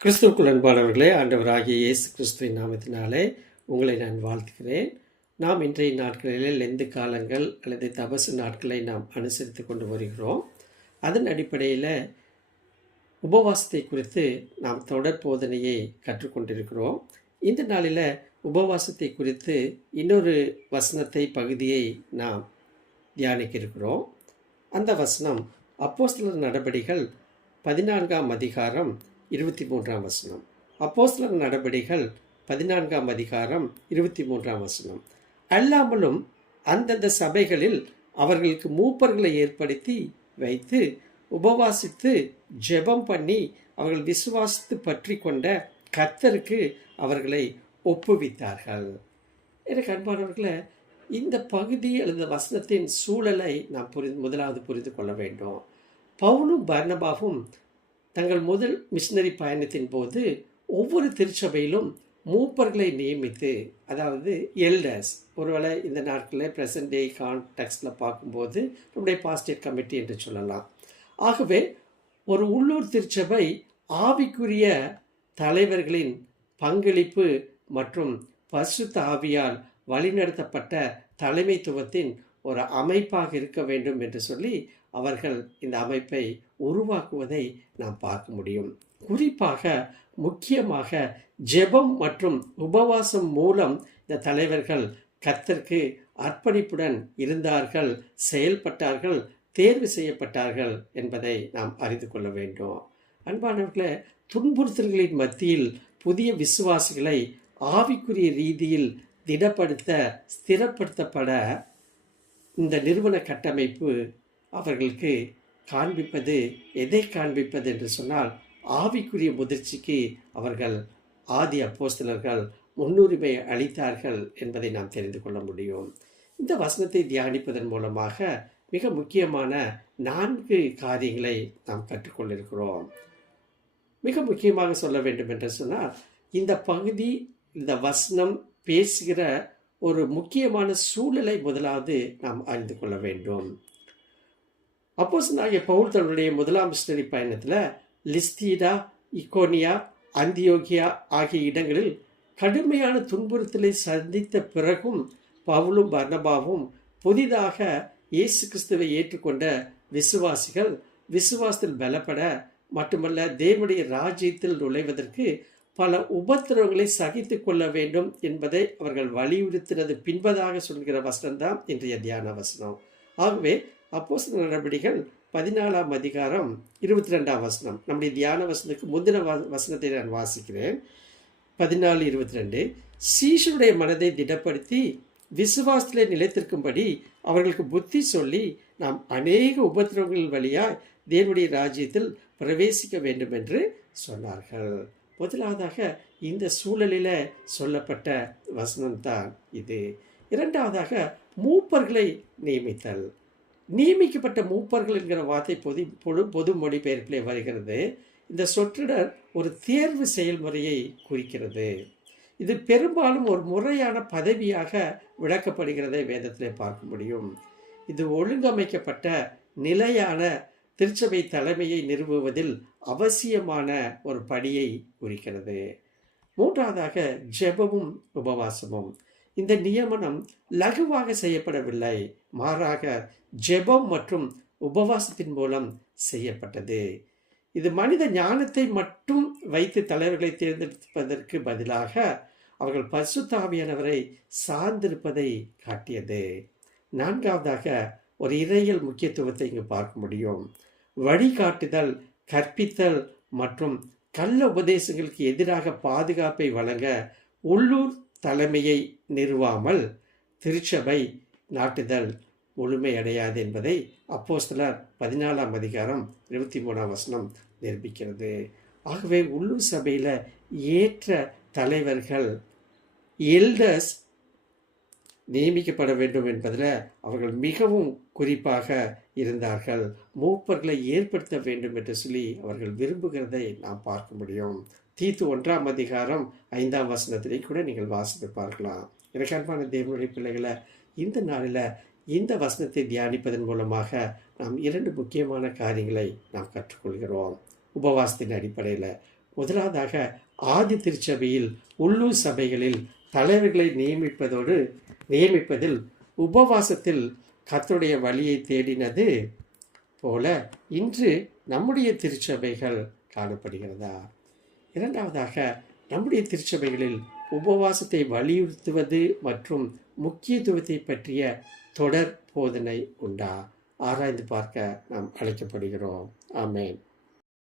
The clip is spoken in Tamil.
கிறிஸ்துவுக்குள் அன்பானவர்களே, ஆண்டவராகிய இயேசு கிறிஸ்துவின் நாமத்தினாலே உங்களை நான் வாழ்த்துகிறேன். நாம் இன்றைய நாட்களில் லெந்து காலங்கள் அல்லது தபசு நாட்களை நாம் அனுசரித்து கொண்டு வருகிறோம். அதன் அடிப்படையில் உபவாசத்தை குறித்து நாம் தொடர் போதனையை கற்றுக்கொண்டிருக்கிறோம். இந்த நாளில் உபவாசத்தை குறித்து இன்னொரு பகுதியை நாம் தியானிக்க இருக்கிறோம். அந்த வசனம் அப்போஸ்தலர் நடபடிகள் 14ஆம் அதிகாரம் 23ஆம் வசனம். அப்போஸ்தலர் நடபடிகள் 14ஆம் அதிகாரம் 23ஆம் வசனம். அல்லாமலும் அந்தந்த சபைகளில் அவர்களுக்கு மூப்பர்களை ஏற்படுத்தி வைத்து உபவாசித்து ஜெபம் பண்ணி அவர்கள் விசுவாசித்து பற்றி கொண்ட கர்த்தருக்கு அவர்களை ஒப்புவித்தார்கள். எனக்கு அன்பானவர்களை, இந்த பகுதி அல்லது வசனத்தின் சூழலை நாம் முதலாவது புரிந்து கொள்ள வேண்டும். பவுலும் பர்னபாவும் தங்கள் முதல் மிஷினரி பயணத்தின் போது ஒவ்வொரு திருச்சபையிலும் மூப்பர்களை நியமித்து, அதாவது எல்டர்ஸ், ஒருவேளை இந்த நாட்களில் ப்ரெசன்ட் டே கான்டெக்ஸ்டில் பார்க்கும்போது நம்முடைய பாஸ்டர் கமிட்டி என்று சொல்லலாம். ஆகவே ஒரு உள்ளூர் திருச்சபை ஆவிக்குரிய தலைவர்களின் பங்களிப்பு மற்றும் பரிசுத்த ஆவியால் வழிநடத்தப்பட்ட தலைமைத்துவத்தின் ஒரு அமைப்பாக இருக்க வேண்டும் என்று சொல்லி அவர்கள் இந்த அமைப்பை உருவாக்குவதை நாம் பார்க்க முடியும். குறிப்பாக முக்கியமாக ஜெபம் மற்றும் உபவாசம் மூலம் இந்த தலைவர்கள் கர்த்தருக்கு அர்ப்பணிப்புடன் இருந்தார்கள், செயல்பட்டார்கள், தேர்வு செய்யப்பட்டார்கள் என்பதை நாம் அறிந்து கொள்ள வேண்டும். அன்பானவர்களே, துன்புறுத்தல்களின் மத்தியில் புதிய விசுவாசிகளை ஆவிக்குரிய ரீதியில் திடப்படுத்த ஸ்திரப்படுத்தப்பட இந்த நிறுவன கட்டமைப்பு அவர்களுக்கு காண்பிப்பது, எதை காண்பிப்பது என்று சொன்னால், ஆவிக்குரிய முதிர்ச்சிக்கு அவர்கள் ஆதி அப்போஸ்தலர்கள் முன்னுரிமை அளித்தார்கள் என்பதை நாம் தெரிந்து கொள்ள முடியும். இந்த வசனத்தை தியானிப்பதன் மூலமாக மிக முக்கியமான 4 காரியங்களை நாம் கற்றுக்கொண்டிருக்கிறோம். மிக முக்கியமாக சொல்ல வேண்டும் என்று சொன்னால், இந்த பகுதி, இந்த வசனம் பேசுகிற ஒரு முக்கியமான சூழலை முதலாவது நாம் அறிந்து கொள்ள வேண்டும். அப்போஸ்தலனாகிய பவுல் தன்னுடைய முதலாம் மிஷனரி பயணத்தில் லிஸ்தீரா, இக்கோனியா, அந்தியோகியா ஆகிய இடங்களில் கடுமையான துன்புறுத்தலை சந்தித்த பிறகும் பவுலும் பர்னபாவும் புதிதாக இயேசு கிறிஸ்துவை ஏற்றுக்கொண்ட விசுவாசிகள் விசுவாசத்தில் பலப்பட மட்டுமல்ல, தேவனுடைய ராஜ்யத்தில் நுழைவதற்கு பல உபத்திரவங்களை சகித்து கொள்ள வேண்டும் என்பதை அவர்கள் வலியுறுத்தினது பின்பதாக சொல்கிற வசனம்தான் இன்றைய தியான வசனம். ஆகவே அப்போஸ்தலர் நடபடிகள் 14ஆம் அதிகாரம் 22ஆம் வசனம், நம்முடைய தியான வசனத்துக்கு முந்தின வசனத்தை நான் வாசிக்கிறேன். 14:22. சீஷருடைய மனதை திடப்படுத்தி விசுவாசத்திலே நிலைத்திருக்கும்படி அவர்களுக்கு புத்தி சொல்லி நாம் அநேக உபத்திரவங்கள் வழியாய் தேவனுடைய ராஜ்யத்தில் பிரவேசிக்க வேண்டும் என்று சொன்னார்கள். முதலாவதாக இந்த சூழலில் சொல்லப்பட்ட வசனம்தான் இது. இரண்டாவதாக மூப்பர்களை நியமித்தல். நியமிக்கப்பட்ட மூப்பர்கள் என்கிற வார்த்தை பொது மொழிபெயர்ப்பிலே வருகிறது. இந்த சொற்றொடர் ஒரு தேர்வு செயல்முறையை குறிக்கிறது. இது பெரும்பாலும் ஒரு முறையான பதவியாக விளக்கப்படுகிறதை வேதத்திலே பார்க்க முடியும். இது ஒழுங்கமைக்கப்பட்ட நிலையான திருச்சபை தலைமையை நிறுவுவதில் அவசியமான ஒரு படியை குறிக்கிறது. மூன்றாவதாக ஜெபமும் உபவாசமும். இந்த நியமனம் லகுவாக செய்யப்படவில்லை, மாறாக ஜெபம் மற்றும் உபவாசத்தின் மூலம் செய்யப்பட்டது. இது மனித ஞானத்தை மட்டும் வைத்து தலைவர்களை தேர்ந்தெடுப்பதற்கு பதிலாக அவர்கள் பரிசுத்த ஆவியானவரை சார்ந்திருப்பதை காட்டியது. நான்காவதாக ஒரு இறையியல் முக்கியத்துவத்தை இங்கு பார்க்க முடியும். வழிகாட்டுதல், கற்பித்தல் மற்றும் கள்ள உபதேசங்களுக்கு எதிராக பாதுகாப்பை வழங்க உள்ளூர் தலைமையை நிறுவாமல் திருச்சபை நாட்டுதல் முழுமையடையாது என்பதை அப்போஸ்தலர் 14ஆம் அதிகாரம் 23ஆம் வசனம் நிரூபிக்கிறது. ஆகவே உள்ளூர் சபையில் ஏற்ற தலைவர்கள், எல்டர்ஸ் நியமிக்கப்பட வேண்டும் என்பதில் அவர்கள் மிகவும் குறிப்பாக இருந்தார்கள். மூப்பர்களை ஏற்படுத்த வேண்டும் என்று சொல்லி அவர்கள் விரும்புகிறதை நாம் பார்க்க முடியும். தீத்து 1ஆம் அதிகாரம் 5ஆம் வசனத்திலே கூட நீங்கள் வாசித்து பார்க்கலாம். எனக்கு அன்பான தேவனுடைய பிள்ளைகளை, இந்த நாளில் இந்த வசனத்தை தியானிப்பதன் மூலமாக நாம் 2 முக்கியமான காரியங்களை நாம் கற்றுக்கொள்கிறோம். உபவாசத்தின் அடிப்படையில் முதலாவதாக ஆதி திருச்சபையில் உள்ளூர் சபைகளில் தலைவர்களை நியமிப்பதில் உபவாசத்தில் கர்த்தருடைய வழியை தேடினது போல இன்று நம்முடைய திருச்சபைகள் காணப்படுகிறதா? இரண்டாவதாக, நம்முடைய திருச்சபைகளில் உபவாசத்தை வலியுறுத்துவது மற்றும் முக்கியத்துவத்தை பற்றிய தொடர் போதனை உண்டா? ஆராய்ந்து பார்க்க நாம் அழைக்கப்படுகிறோம். ஆமென்.